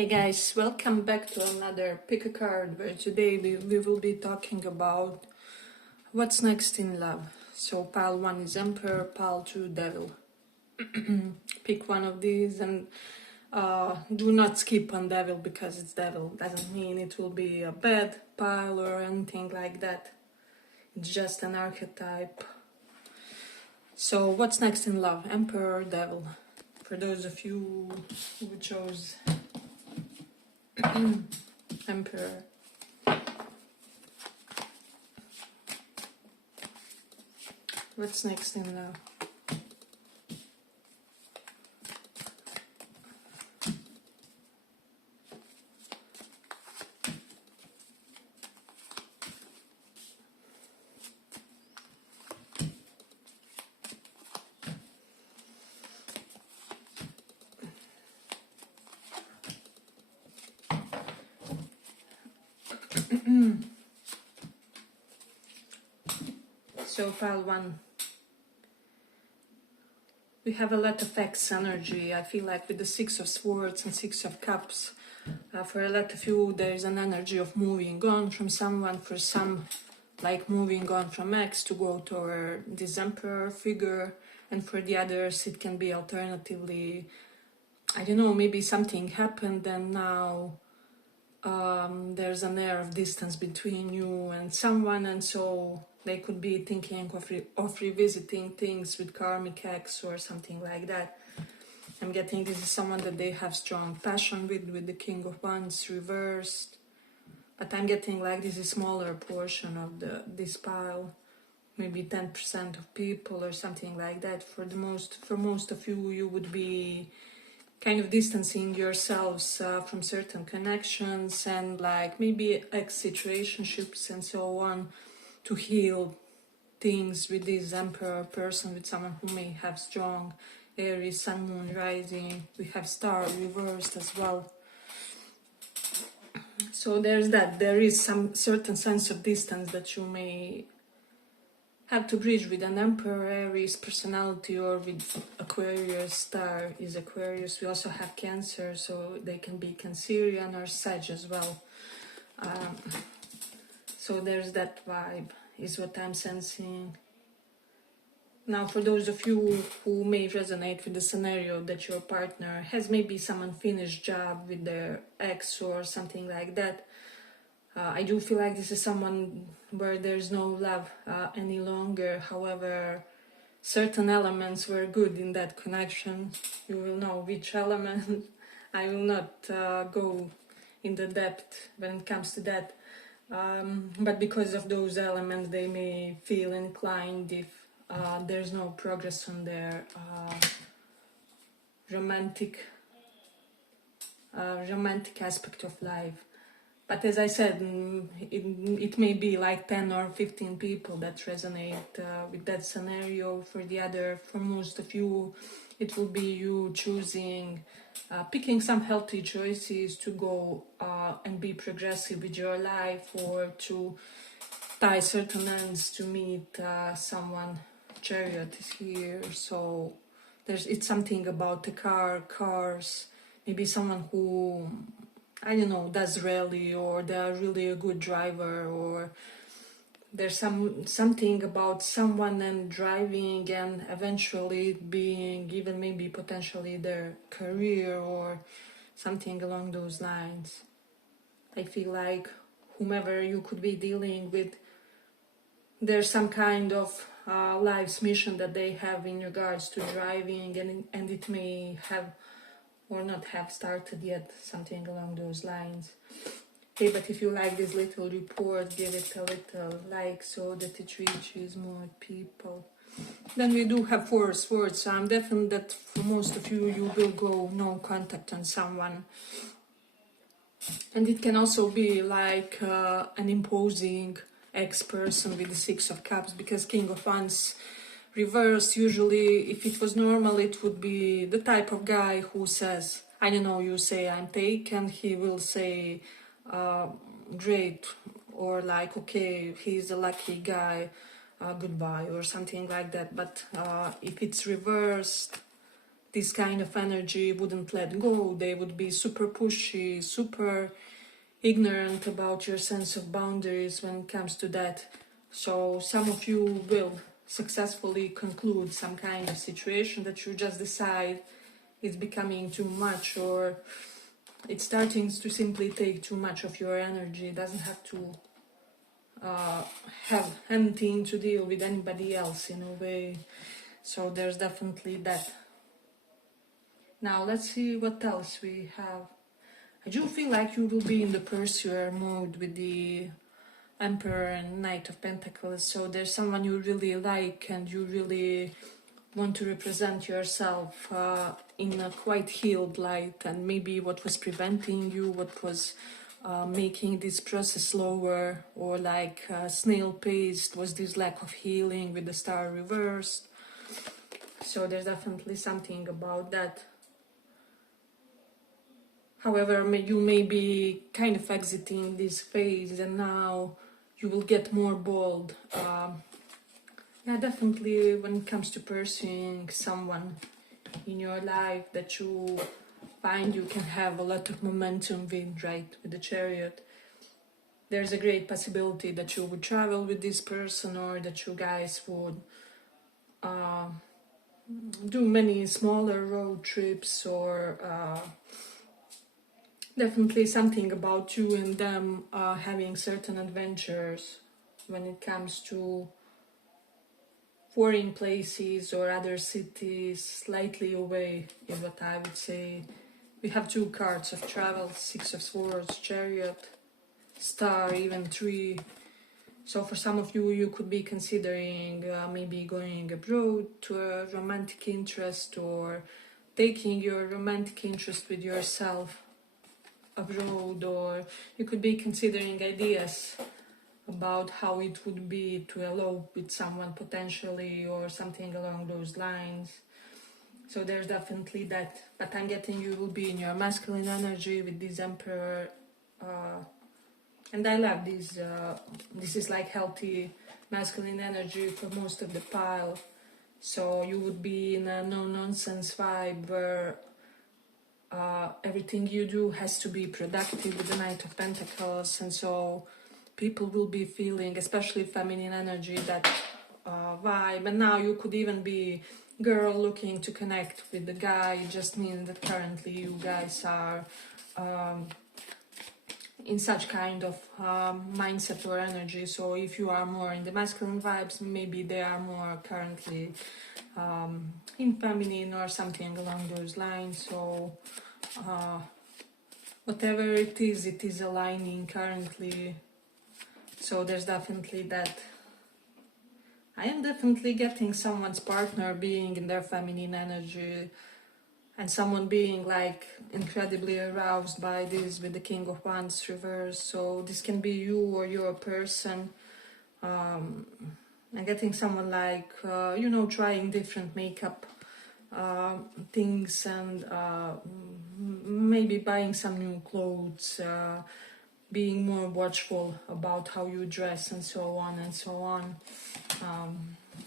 Hey guys, welcome back to another pick a card where today we will be talking about what's next in love. So pile 1 is Emperor, pile 2 Devil. Pick one of these and do not skip on Devil because it's Devil. Doesn't mean it will be a bad pile or anything like that. It's just an archetype. So what's next in love? Emperor, Devil. For those of you who chose Emperor. What's next in love? So pile 1. We have a lot of X energy. I feel like with the 6 of Swords and 6 of Cups, for a lot of you there is an energy of moving on from someone, for some like moving on from X to go toward this Emperor figure, and for the others it can be alternatively, I don't know, maybe something happened and now there's an air of distance between you and someone, and so they could be thinking of revisiting things with karmic X or something like that. I'm getting this is someone that they have strong passion with the King of Wands reversed. But I'm getting like this is a smaller portion of this pile, maybe 10% of people or something like that. For most of you, you would be kind of distancing yourselves from certain connections and like maybe ex-situationships and so on, to heal things with this Emperor person, with someone who may have strong Aries, Sun, Moon, Rising. We have Star reversed as well. So there's that. There is some certain sense of distance that you may have to bridge with an Emperor, Aries personality, or with Aquarius. Star is Aquarius. We also have Cancer, so they can be Cancerian or Sag as well. So there's that vibe, is what I'm sensing. Now, for those of you who may resonate with the scenario that your partner has maybe some unfinished job with their ex or something like that, I do feel like this is someone where there's no love any longer. However, certain elements were good in that connection. You will know which element. I will not go in the depth when it comes to that. But because of those elements, they may feel inclined if there's no progress on their romantic aspect of life. But as I said, it may be like 10 or 15 people that resonate with that scenario. For most of you, it will be you choosing, picking some healthy choices to go and be progressive with your life, or to tie certain ends to meet someone. Chariot is here, so it's something about the cars, maybe someone who, I don't know, does rally, or they're really a good driver, or there's something about someone and driving and eventually being even maybe potentially their career or something along those lines. I feel like whomever you could be dealing with, there's some kind of life's mission that they have in regards to driving, and it may have or not have started yet, something along those lines. Okay, but if you like this little report, give it a little like so that it reaches more people. Then we do have 4 swords, so I'm definitely that for most of you, you will go no contact on someone. And it can also be like an imposing ex-person with the 6 of Cups, because King of Wands reversed, usually if it was normal, it would be the type of guy who says, I don't know, you say I'm taken, he will say great, or like, okay, he's a lucky guy, goodbye, or something like that. But if it's reversed, this kind of energy wouldn't let go. They would be super pushy, super ignorant about your sense of boundaries when it comes to that. So some of you will successfully conclude some kind of situation that you just decide it's becoming too much, or it's starting to simply take too much of your energy. It doesn't have to have anything to deal with anybody else in a way. So there's definitely that. Now let's see what else we have. I do feel like you will be in the pursuer mode with the Emperor and Knight of Pentacles. So there's someone you really like and you really want to represent yourself in a quite healed light, and maybe what was preventing you, what was making this process slower or like snail paced, was this lack of healing with the Star reversed. So there's definitely something about that. However, you may be kind of exiting this phase and now you will get more bold. Yeah, definitely when it comes to pursuing someone in your life that you find you can have a lot of momentum with, right, with the Chariot. There's a great possibility that you would travel with this person, or that you guys would do many smaller road trips, or definitely something about you and them having certain adventures when it comes to foreign places or other cities, slightly away is what I would say. We have two cards of travel, Six of Swords, Chariot, Star, even 3. So for some of you, you could be considering maybe going abroad to a romantic interest, or taking your romantic interest with yourself abroad, or you could be considering ideas about how it would be to elope with someone potentially, or something along those lines. So there's definitely that. But I'm getting you will be in your masculine energy with this Emperor. And I love this. This is like healthy masculine energy for most of the pile. So you would be in a no-nonsense vibe where everything you do has to be productive with the Knight of Pentacles. And so people will be feeling, especially feminine energy, that vibe. And now you could even be girl looking to connect with the guy. It just means that currently you guys are in such kind of mindset or energy. So if you are more in the masculine vibes, maybe they are more currently in feminine or something along those lines. So whatever it is aligning currently. So there's definitely that. I am definitely getting someone's partner being in their feminine energy, and someone being like incredibly aroused by this with the King of Wands reverse. So this can be you or your person. And getting someone like, trying different makeup things, and maybe buying some new clothes, being more watchful about how you dress, and so on and so on.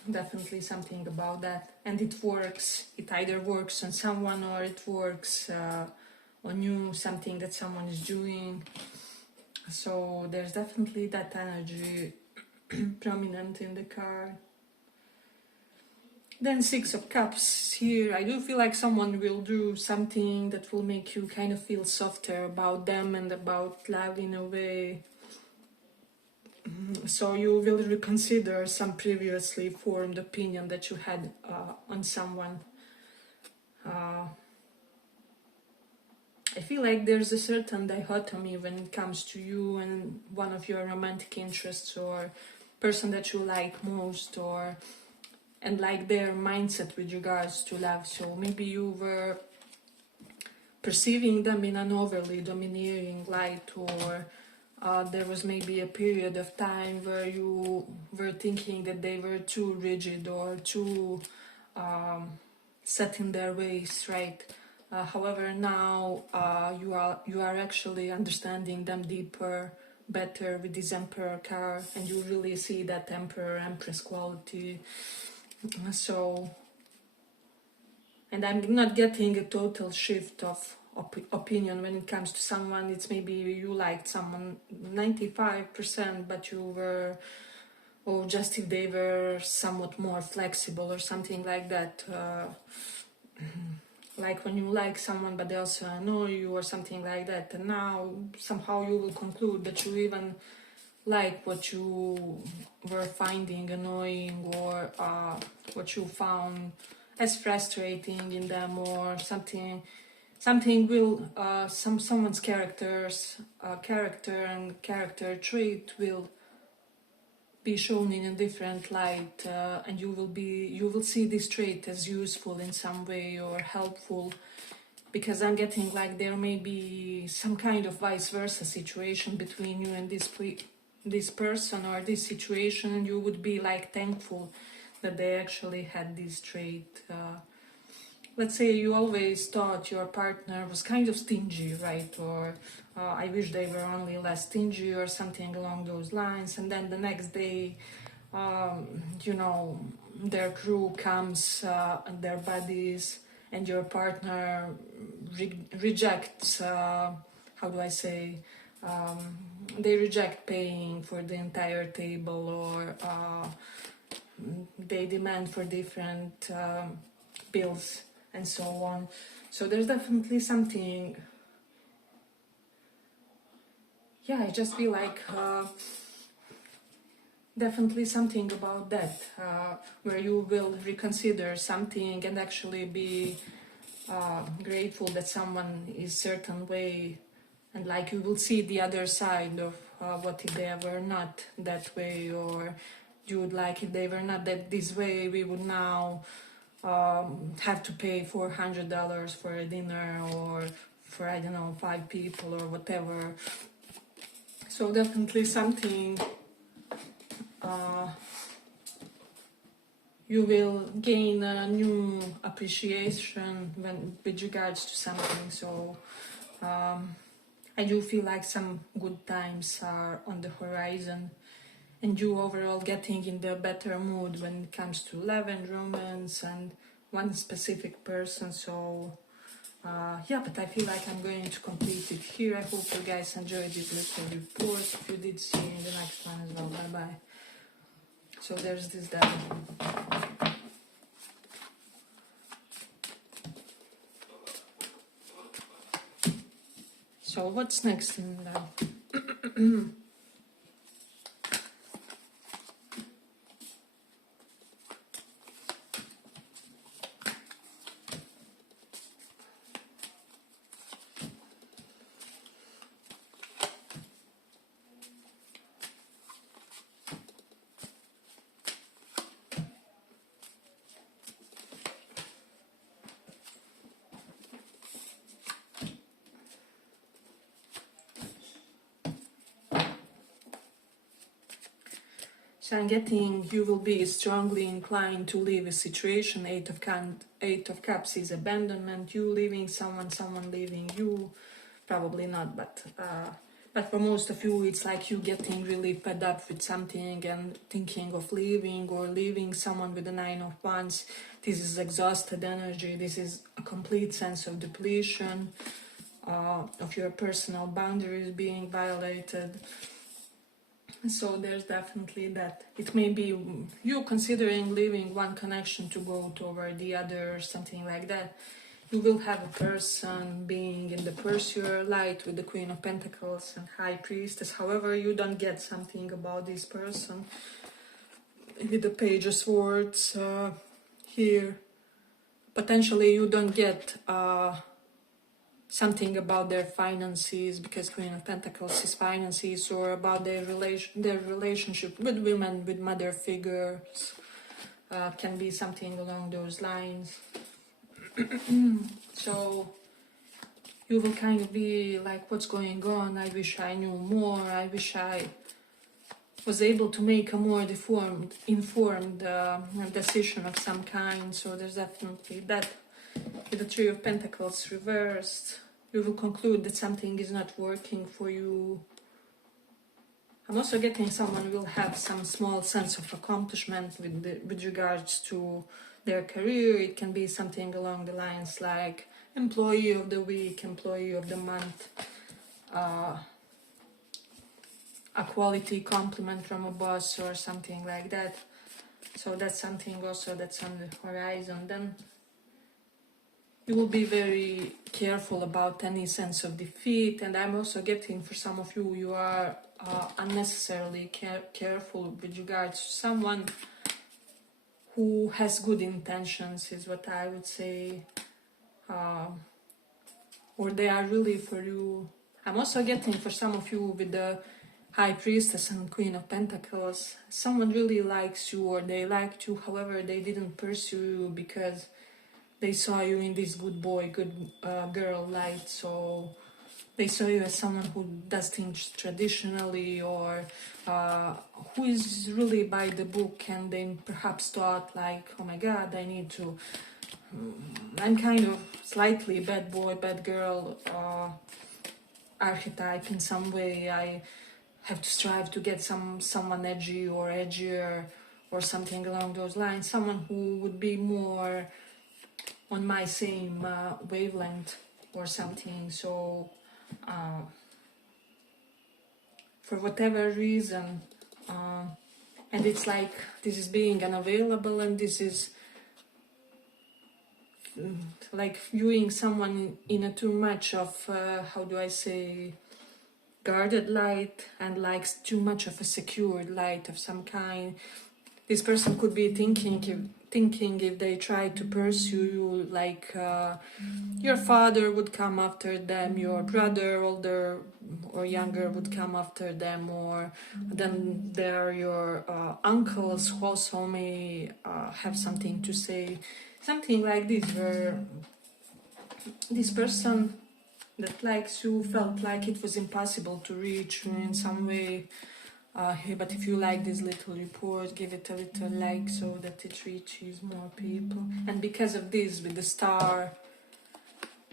Definitely something about that. And it works. It either works on someone or it works on you, something that someone is doing. So there's definitely that energy prominent in the card. Then Six of Cups here. I do feel like someone will do something that will make you kind of feel softer about them and about love in a way. So you will reconsider some previously formed opinion that you had on someone. I feel like there's a certain dichotomy when it comes to you and one of your romantic interests, or person that you like most, and like their mindset with regards to love. So maybe you were perceiving them in an overly domineering light, or there was maybe a period of time where you were thinking that they were too rigid or too set in their ways, right? However, now you are actually understanding them deeper, better with this Emperor card, and you really see that Emperor Empress quality. So and I'm not getting a total shift of opinion when it comes to someone. It's maybe you liked someone 95%, but you were, or just if they were somewhat more flexible or something like that. Like when you like someone but they also annoy you or something like that, and now somehow you will conclude that you even like what you were finding annoying, or what you found as frustrating in them, or something will someone's character and character trait will be shown in a different light, and you will see this trait as useful in some way or helpful, because I'm getting like there may be some kind of vice versa situation between you and this person or this situation, and you would be like thankful that they actually had this trait. Let's say you always thought your partner was kind of stingy, right? Or I wish they were only less stingy or something along those lines. And then the next day, their crew comes and their buddies, and your partner rejects, how do I say, they reject paying for the entire table, or they demand for different bills and so on. So there's definitely something, I just feel like definitely something about that, where you will reconsider something and actually be grateful that someone is certain way, and like you will see the other side of what if they were not that way, or you would like if they were not that this way, we would now have to pay $400 for a dinner, or for, I don't know, 5 people or whatever. So definitely something you will gain a new appreciation with regards to something. So I do feel like some good times are on the horizon, and you overall getting in the better mood when it comes to love and romance and one specific person. So but I feel like I'm going to complete it here. I hope you guys enjoyed this little report. If you did, see you in the next one as well. Bye bye. So there's this devil. So what's next in the So I'm getting you will be strongly inclined to leave a situation. Eight of Cups is abandonment. You leaving someone, someone leaving you. Probably not, but for most of you, it's like you getting really fed up with something and thinking of leaving, or leaving someone with the 9 of Wands. This is exhausted energy. This is a complete sense of depletion, of your personal boundaries being violated. So there's definitely that. It may be you considering leaving one connection to go toward the other, or something like that. You will have a person being in the pursuer light with the Queen of Pentacles and High Priestess. However, you don't get something about this person with the Page of Swords here. Potentially you don't get something about their finances, because Queen of Pentacles is finances, or about their relationship with women, with mother figures. Can be something along those lines. So you will kind of be like, what's going on? I wish I knew more. I wish I was able to make a more informed decision of some kind. So there's definitely that. With the Three of Pentacles reversed, you will conclude that something is not working for you. I'm also getting someone will have some small sense of accomplishment with regards to their career. It can be something along the lines like employee of the week, employee of the month, a quality compliment from a boss or something like that. So that's something also that's on the horizon. Then you will be very careful about any sense of defeat, and I'm also getting, for some of you, you are unnecessarily careful with regards to someone who has good intentions, is what I would say, or they are really for you. I'm also getting, for some of you, with the High Priestess and Queen of Pentacles, someone really likes you, or they liked you, however they didn't pursue you because they saw you in this good boy, good girl light. So they saw you as someone who does things traditionally, or who is really by the book, and they perhaps thought like, oh my god, I need to, I'm kind of slightly bad boy, bad girl archetype in some way. I have to strive to get someone edgy or edgier or something along those lines, someone who would be more on my same wavelength or something. So for whatever reason, and it's like this is being unavailable, and this is like viewing someone in a too much of how do I say, guarded light, and likes too much of a secured light of some kind. This person could be thinking if they try to pursue you, like your father would come after them, your brother, older or younger, would come after them, or then there are your uncles who also may have something to say. Something like this, where this person that likes you felt like it was impossible to reach you in some way. But if you like this little report, give it a little like so that it reaches more people. And because of this, with the star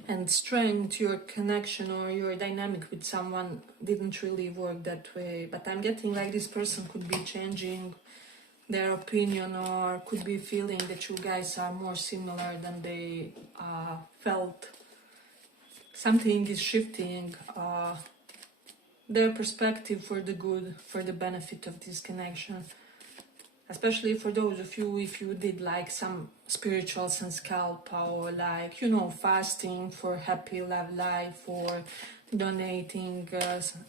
and strength, your connection or your dynamic with someone didn't really work that way. But I'm getting like this person could be changing their opinion, or could be feeling that you guys are more similar than they felt. Something is shifting their perspective for the good, for the benefit of this connection. Especially for those of you, if you did like some spirituals and scalp, or like, you know, fasting for happy love life, or donating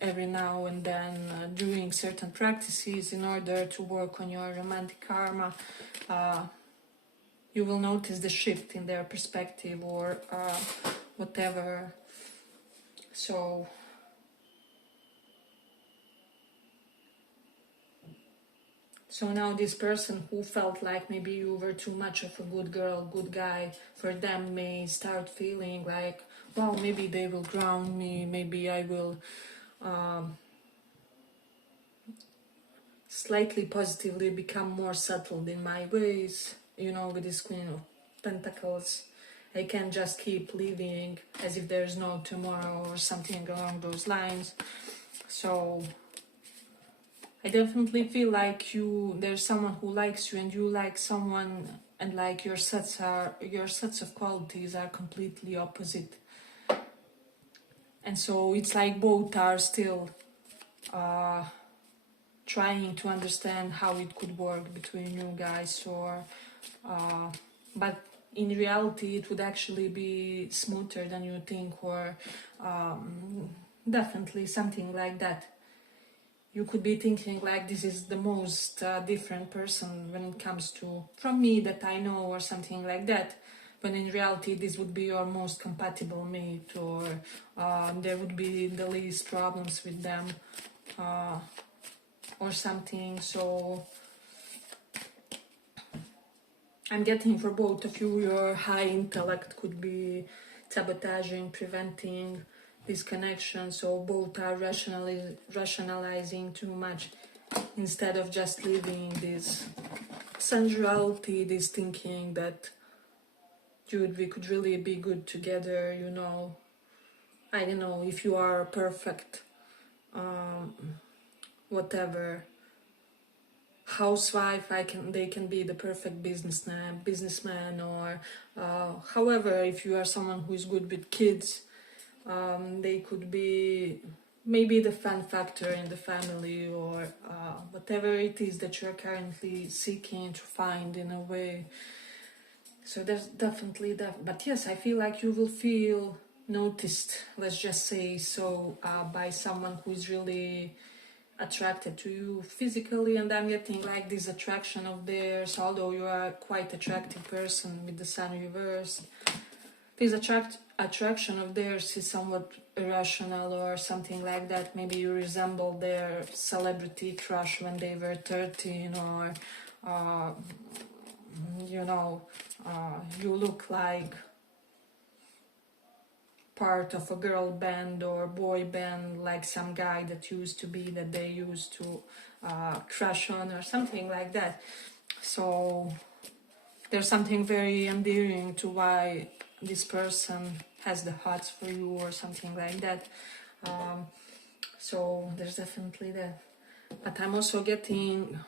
every now and then, doing certain practices in order to work on your romantic karma, you will notice the shift in their perspective, or whatever. So now this person who felt like maybe you were too much of a good girl, good guy for them, may start feeling like, wow, maybe they will ground me, maybe I will slightly positively become more settled in my ways. You know, with this Queen of Pentacles, I can't just keep living as if there's no tomorrow or something along those lines. So I definitely feel like there's someone who likes you, and you like someone, and like your sets of qualities are completely opposite. And so it's like both are still trying to understand how it could work between you guys, or but in reality it would actually be smoother than you think, or definitely something like that. You could be thinking like, this is the most different person when it comes to, from me, that I know, or something like that. When in reality this would be your most compatible mate, or there would be the least problems with them, or something. So I'm getting for both of you, your high intellect could be sabotaging, preventing this connection. So both are rationalizing too much, instead of just living this sensuality, this thinking that, dude, we could really be good together, you know. I don't know if you are perfect, whatever, housewife, they can be the perfect businessman, or however, if you are someone who is good with kids, they could be maybe the fun factor in the family, or whatever it is that you're currently seeking to find in a way. So there's definitely that. But yes, I feel like you will feel noticed, let's just say so, by someone who is really attracted to you physically. And I'm getting like this attraction of theirs, although you are a quite attractive person with the sun reversed. This attraction of theirs is somewhat irrational or something like that. Maybe you resemble their celebrity crush when they were 13, or you know, you look like part of a girl band or boy band, like some guy that they used to crush on, or something like that. So there's something very endearing to why this person has the hots for you, or something like that. So there's definitely that. But I'm also getting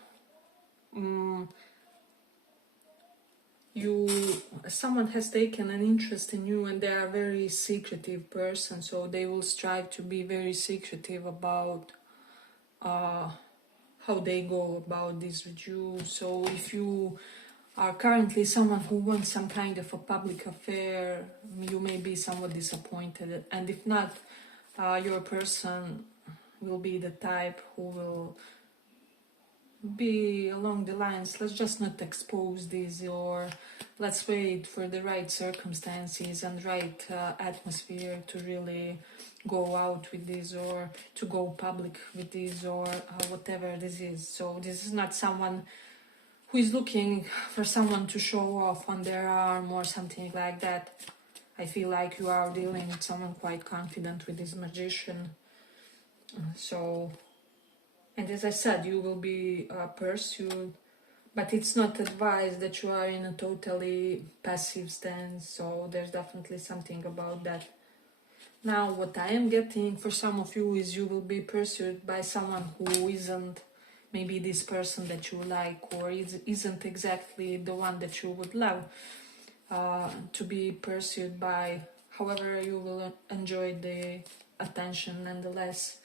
someone has taken an interest in you, and they are a very secretive person, so they will strive to be very secretive about how they go about this with you. So if you are currently someone who wants some kind of a public affair, you may be somewhat disappointed, and if not, your person will be the type who will be along the lines, let's just not expose this, or let's wait for the right circumstances and right atmosphere to really go out with this, or to go public with this, or whatever this is. So this is not someone who is looking for someone to show off on their arm or something like that. I feel like you are dealing with someone quite confident with this magician. So, and as I said, you will be pursued, but it's not advised that you are in a totally passive stance. So there's definitely something about that. Now, what I am getting for some of you is you will be pursued by someone who isn't maybe this person that you like, or isn't exactly the one that you would love to be pursued by. However, you will enjoy the attention nonetheless.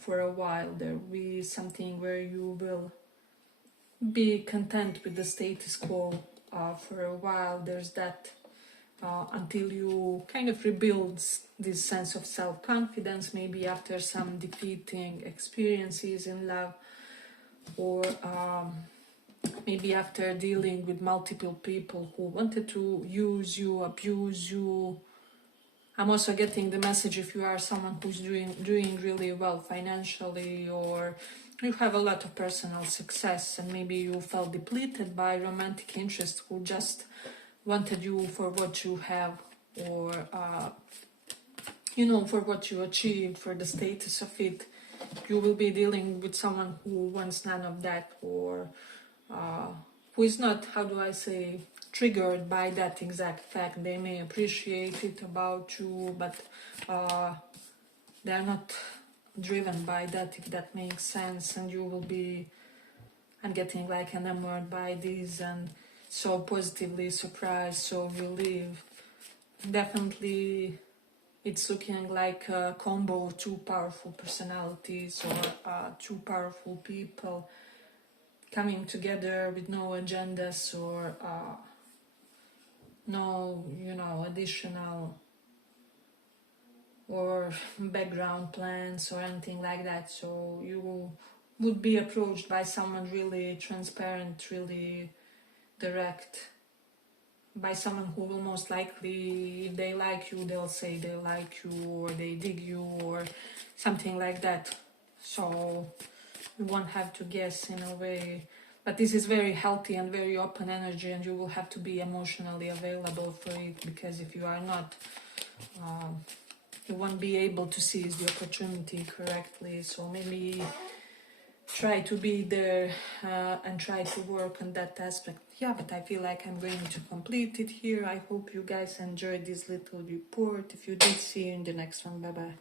For a while, there will be something where you will be content with the status quo for a while. There's that until you kind of rebuild this sense of self-confidence, maybe after some defeating experiences in love, or maybe after dealing with multiple people who wanted to use you, abuse you. I'm also getting the message if you are someone who's doing really well financially, or you have a lot of personal success, and maybe you felt depleted by romantic interest who just wanted you for what you have, or for what you achieved, for the status of it. You will be dealing with someone who wants none of that, or who is not, how do I say, triggered by that exact fact. They may appreciate it about you, but they are not driven by that, if that makes sense. And you will be, I'm getting like enamored by this, and so positively surprised, so relieved. Definitely it's looking like a combo of two powerful personalities, or two powerful people coming together with no agendas, or no, additional or background plans or anything like that. So you would be approached by someone really transparent, really direct, by someone who will most likely, if they like you, they'll say they like you, or they dig you, or something like that. So you won't have to guess in a way. But this is very healthy and very open energy, and you will have to be emotionally available for it, because if you are not, you won't be able to seize the opportunity correctly. So maybe try to be there and try to work on that aspect. Yeah, but I feel like I'm going to complete it here. I hope you guys enjoyed this little report. If you did, see you in the next one. Bye bye.